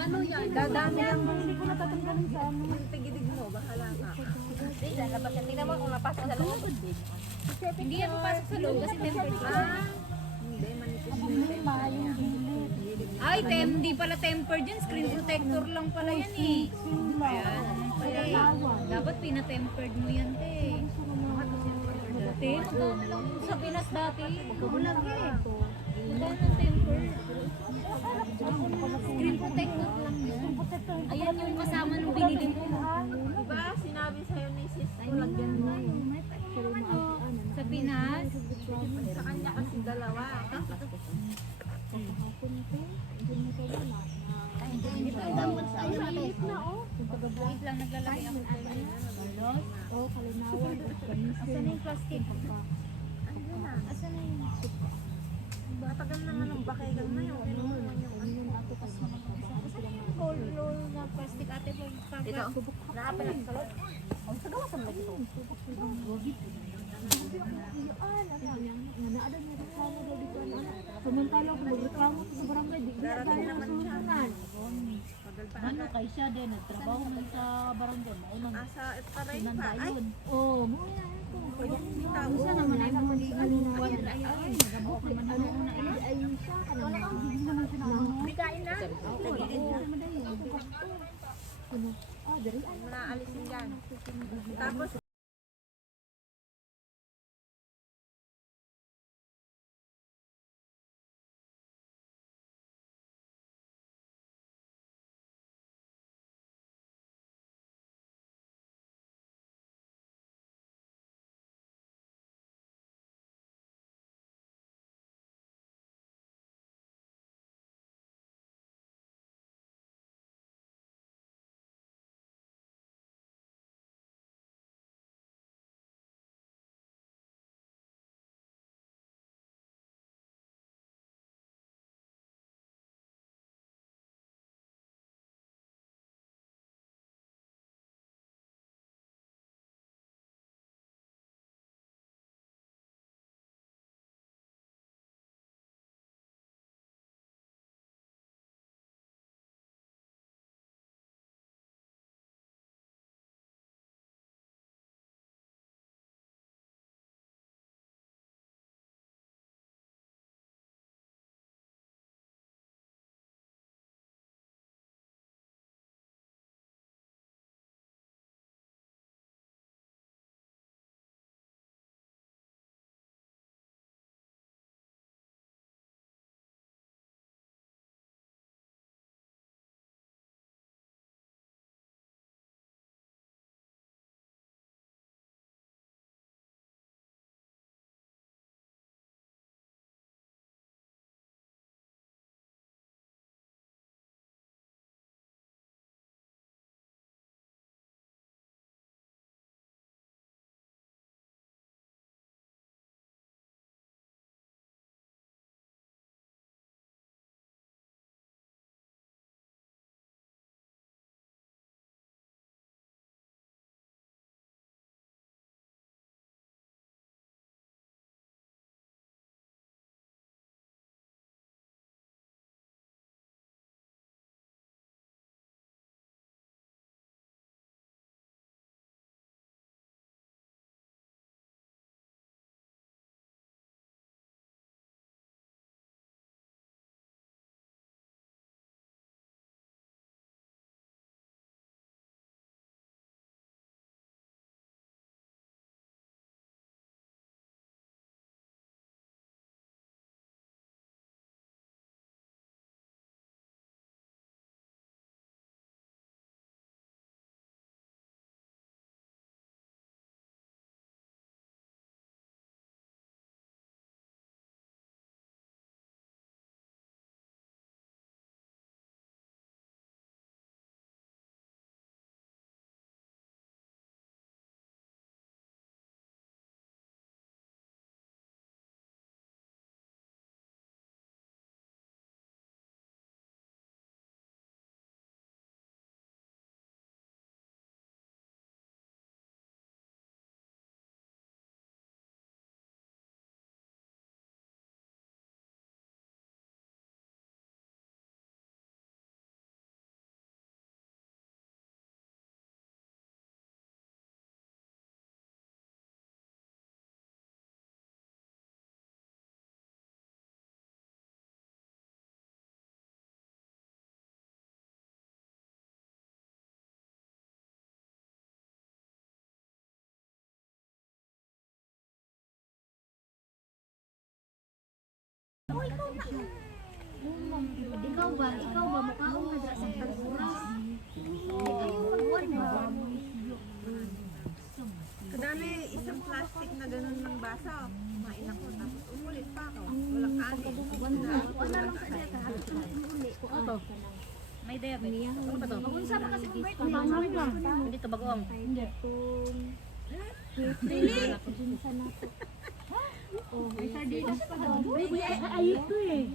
Ano yan? Dadami ang hindi ko natatanggalin sa ano. Yung tigidig mo, bahala ka. Hindi, lalabas yan. Tingnan mo kung napasok sa loob. Hindi yan papasok sa loob kasi tempered siya. Hindi, manipis yung Ay, hindi pala tempered yan. Screen protector lang pala yan eh. Ayan. Kaya, dapat pina-tempered mo yan, te. Dati, magkano lang sa Pinas dati? Magkabulag eh. Magkano ng tempered? Screen protector lang yan. Ayan yung kasama nung binili mo. Diba, sinabi sa'yo ni sis, lagyan mo. Sa Pinas? Sa kanya kasi dalawa. Wait lang, naglalagay ako. Asan na yung plastic? Asan na yung... Matagal naman ang bakaygang na yun. roll na plastic ate po. Ito, nakapalak sa loob. Ang sagawa sa mga ito. Samantala kung magreklamo sa barangay, di kaya Darating naman siya. Ano kay siya din, nagtrabaho man sa barangay, maunang Asa, paray pa. Ay, nandayon. Oo, mo yan. isa naman ay Kalinawan. Ay, nagabok naman ano una ay siya kanang hindi naman siya na. Bikain na. Ah, dari naalisin yan. Tapos, Ikaw ba mukhaon na dra sa pagburas? Ayaw pagbuwan ba? Kadali, isang plastic na ganun ng basa. Mainak ko, tapos umulit pa ako. Walang kanin. Wala lang sa data. Uli. Ano? May diabetes. Ano ba to? Magunsa pa kasi kung Panghang na. Hindi to bagoong. Hindi. Dili. Pinsan na to. Oh, may sardinas pa daw. Ay, ito eh.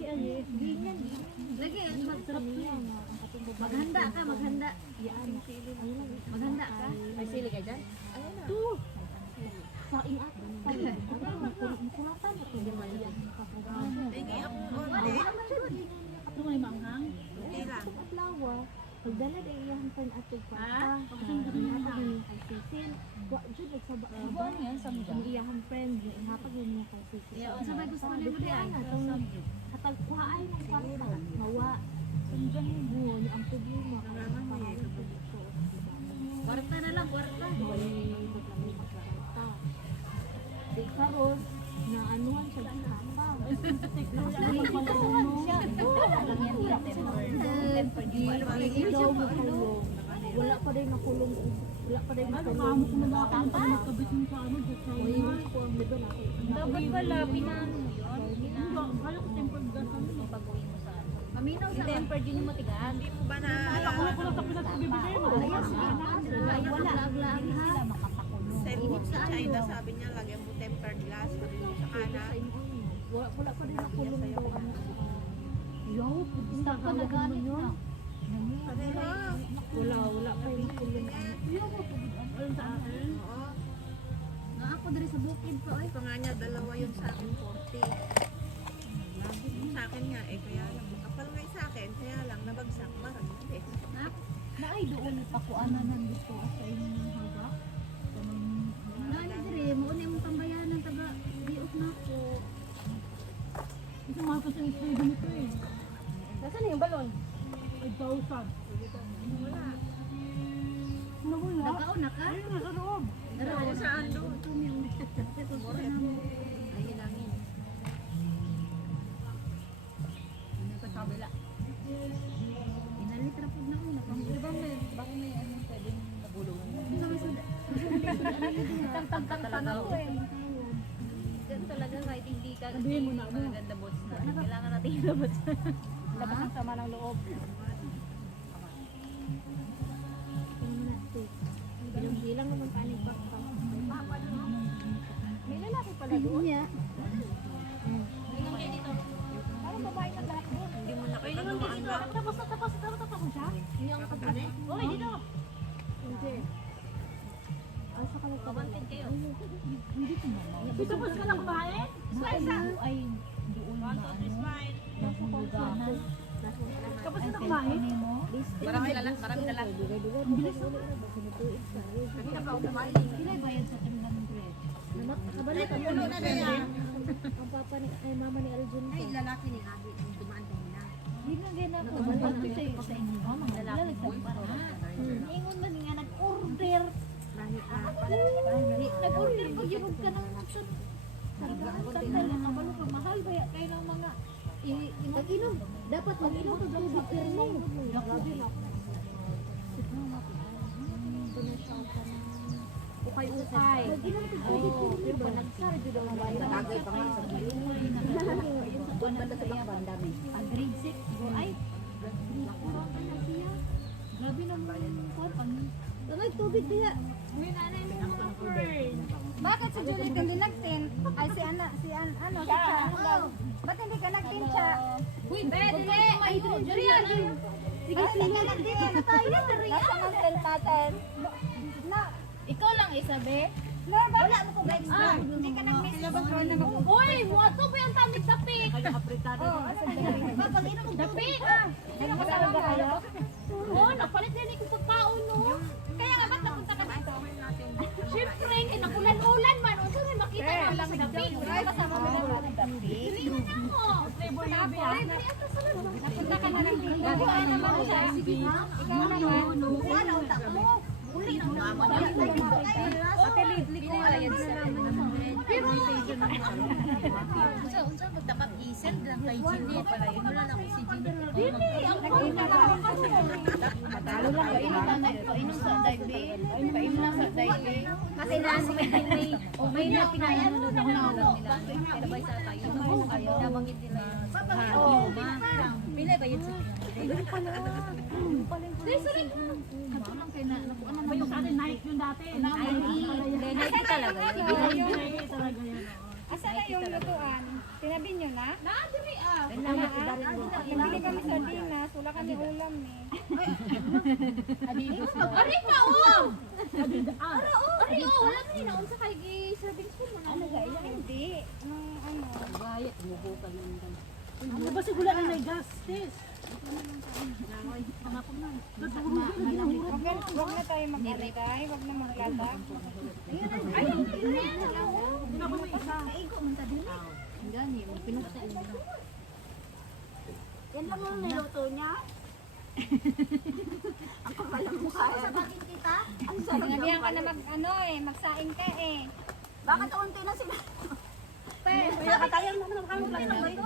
Ganyan. Lagi, masarap niya. Maghanda ka, maghanda. Maghanda ka. May sili ka dyan? Sa inat. Mukulatan mo ito. Tingi ako onde. Ito may manghang. Okay lang. Atlawa. Pagdala da iyahan pa yung atog pa. Pagdala da iyahan kay Cecil. Wa jud nagsaba. Buwan yan, samja. Ang iyahan friend, ihapag yun niya kay Cecil. Sabay gusto mo nila diyan. Hatag kuhaay ng kwarta. Mawa. Samjang mo ni ang problema. Kwarta na lang, kwarta. Di karon na anuhan siya gihapa. Ikaw makulong. Wala pa rin nakulong. Wala pa rin nakulong. Dapat pala, pinano mo yun? Pinano. Baguhin mo sa ano. Paminaw sa I-temper din yung matigas. Hindi mo ba na... wala aglaan ha. Cellphone sa China, sabi niya, lagyan mo tempered glass. Sabi mo sa kanan. Wala pa rin nakulong daw ano. Yo, punta ka na gano'n yun. Wala pa rin nakulong. Oo. Nga ako dari sa bukid pa oy. Ito nga niya, dalawa yun sa akin, 40. Sa akin nga, kaya lang. Makapal nga sa akin, kaya lang, nabagsak. Marami eh. Naay doon ipakuanan ng gusto sa inyong haba. Nani dire mo ni mong tambayanan taga dios na ko. Ito mga kasi ito ganito eh. Nasaan yung balon? 5,000. Wala. Nawala. Nagkaon na ka? Ayun, nasa loob. Oo, saan doon? Ay langin. Sa kabila. Inalitra pud na ko na pang Di ba may ano pwedeng nabulong? tag Talaga ako eh. Yan talaga kahit hindi ka Sabihin mo na, ano? maganda bots na. Kailangan natin ilabas. Labas ang sama ng loob. Bilang naman panig pa. May lalaki pala doon. Niya. Parang babae na lahat doon. Hindi mo nakikagamaan ba? Tapos ko siya. Yung kapatid. Okay, dito. Hindi. Asa ka lang Kamantin kayo. Tapos ka na kumain? Ay, doon na ano. Napuhuganan. Tapos ka na kumain? Marami na lang. Sila bayad sa 300. Kabalik ang Puno na yan. Ang papa ni ay mama ni Aljun. Ay lalaki ni Abi ang dumaan kanina. Di na gina ko. Kabalik Sa inyo, mga lalaki po para. Ingon man nga nag-order. Nag-order pag yun ka ng sargaan kabalo ka mahal kaya kayo ng mga mag-inom. Dapat mag-inom ka tubig pero grabe na. Ukay-ukay. Mag-inom ka tubig pero banagsar jud ang bayan. Tagay pa nga sa doon banda sa bakban dami. Grade 6 go ay. Nakurang ka na siya. Grabe naman ko pang Langay tubig diha. May nanay mo mga friend. Bakit si Juliet hindi nag-tin? Ay si Ana, si ano, si Cha. Ba't hindi ka nag-tin, Cha? Uy, dili! Ay, Julian! Sige, sige, nag-tin na tayo. Nasa ng tent natin. Na, Ikaw lang, Isabe. Lor, wala mo kong extra. Hindi ka nag-miss. Uy, muwato pa yung tamig dapik. Oo, asan ka rin? Bakit ino mo Dapik! Sino ka sa kayo? Oo, napalit din yung pagkaon, no? Kaya nga, ba't napunta ka dito? Siyempre, nakulan-ulan man. O, saan makita namin sa dapik? Ay, kasama mo na yung dapit. Hindi na ako. Flavor Yubi ah. Napunta ka na lang dito. Gagawa naman siya. Ikaw na yan. Ano, utak mo. Uli na mo. Ate, lidli ko. Ayan sa Unsa magtakap isend lang kay Ginny pala yun wala na ko si Ginny. Matalo lang kayo. Painom sa dive. Painom lang sa dive. Kasi may na pinanunod ako na ulam nila. Kalabay sa tayo. Nabanggit nila. Oo. Pila ba yun sa Ano ba yung sa atin? Nike yun dati. Nike talaga. Nike talaga yan. Asa na yung lutuan? Tinabi nyo na? Nadiri ah. Nabili kami sardinas, wala kami ulam eh. Ari pa oh. Ari oh wala man na unsa kay gi-serving spoon mo na. Ano ga? Hindi. Nung ano. Ano ba sigula na may gas? Tis. Wag na tayo mag-aritay, wag na maglatak. Yan lang ang niluto niya. Ako pala mo kaya. Sa bagin kita? Ang sarap Sinabihan ka na magsaing ka eh. Bakit unti na sila? Nakatayang naman ang plastic.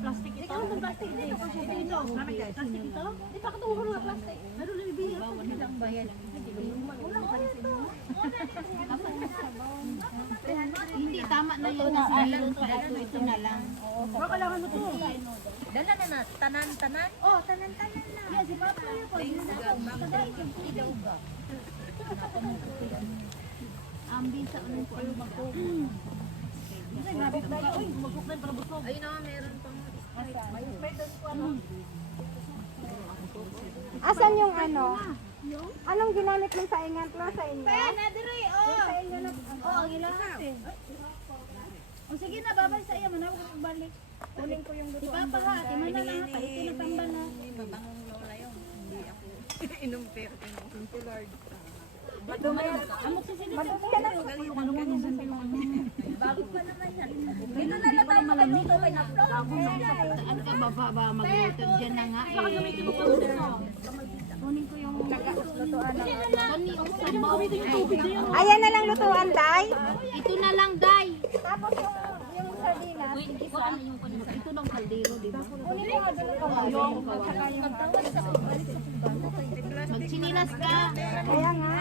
Plastic ito? Ikaw ang plastic dito. Dito. Plastic ito? Di pa katulong mga plastic. Meron na ibigay. Walang bayad. Hindi, tama na yun. Ito na lang. Baka lang ano to? Dala na na. Tanan-tanan. Oh, tanan-tanan na. Yes, si Papa yun po. Ambi sa anong po. Ayun na, meron pang Asan yung ano? Anong ginamit mong saingan ko sa inyo? Nadiri, oh. Sa inyo na. Oh, ang ilangat eh. O sige na, babay sa iyo. Manawag ko balik. Kunin ko yung Si lutuan. Papa ha, di man na lang ha. Ito na tambal na. Mabangong lola yun. Hindi ako inumpir. Thank you, Lord. Madumi yan na. Bago pa naman yan. Dito na lang tayo magluto. May na-vlog. Ano ka ba magluto dyan na nga Kunin ko yung lutuan. eh. Ayan na lang lutuan, Day. Ito na lang, Day. Tapos yung sardinas, isa. Ito ng kaldero, di ba? Kunin mo nga doon ang kawali. At saka yung Magsinilas ka. Kaya nga.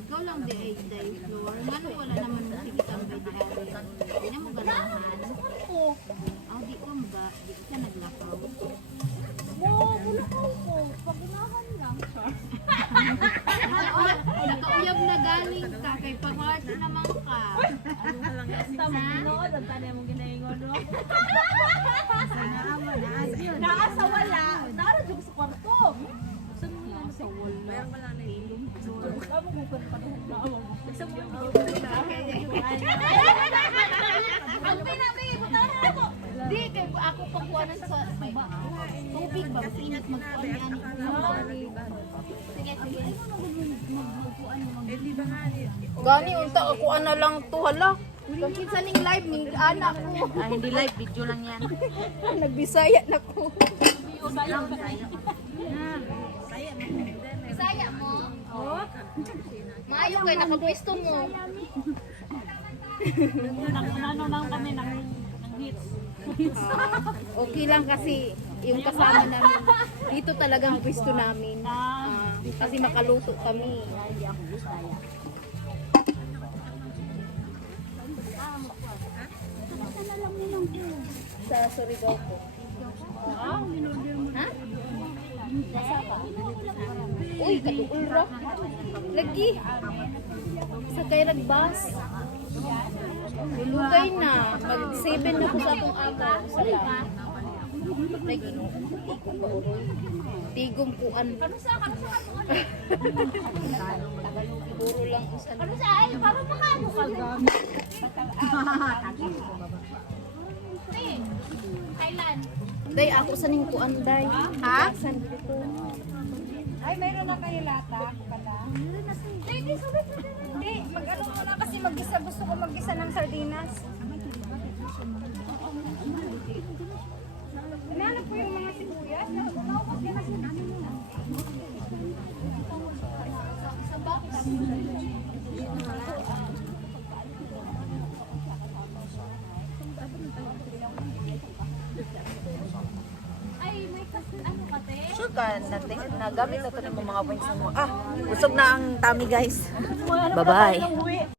Ikaw lang di ay day floor. Ngano wala naman mo sikitang by di ari. Hindi na mo ganahan. Di ko ba? Di ka naglakaw. Nakauyab na galing ka. Kay paparty naman ka. Nood, ang tanay mong ginaingon, no? Naasa wala. Naara dyan sa kwarto. Mayroon wala na ilong. Ang pinabi, butaw na ako. Di, kay ako pakuha ng sa tubig ba? Mainit magkuhan yan. Sige, sige. Eh, di ba nga? Gani, unta ako ana lang to hala. Kung kinsa ning live ni anak ko. Hindi live, video lang yan. Nagbisaya na ko. Bisaya mo. Maayo kay nakapwesto mo. Ano lang kami ng hits. Okay lang kasi yung kasama namin. Dito talagang pwesto namin. Kasi makaluto kami. Sa Surigao po. Ha? Uy, kaduol ra. Lagi. Sa kay nagbas. Lugay na. Mag-7 na ko sa akong aga. Salamat. Lagi. Tigong ba uroy? Tigong kuan. Puro lang isa lang. Ano sa ay, parang makano ka gamit. Thailand. Day, ako sa ning kuan, day. Ha? San dito? Ay, mayroon na kayo latak pala. Hindi, mag-ano muna kasi mag-isa. Gusto ko mag-isa ng sardinas. Inaanap ko yung mga sibuyas. Umawak ka na sila. nagamit na ito ng mga points mo. Busog na ang tummy guys. Bye-bye.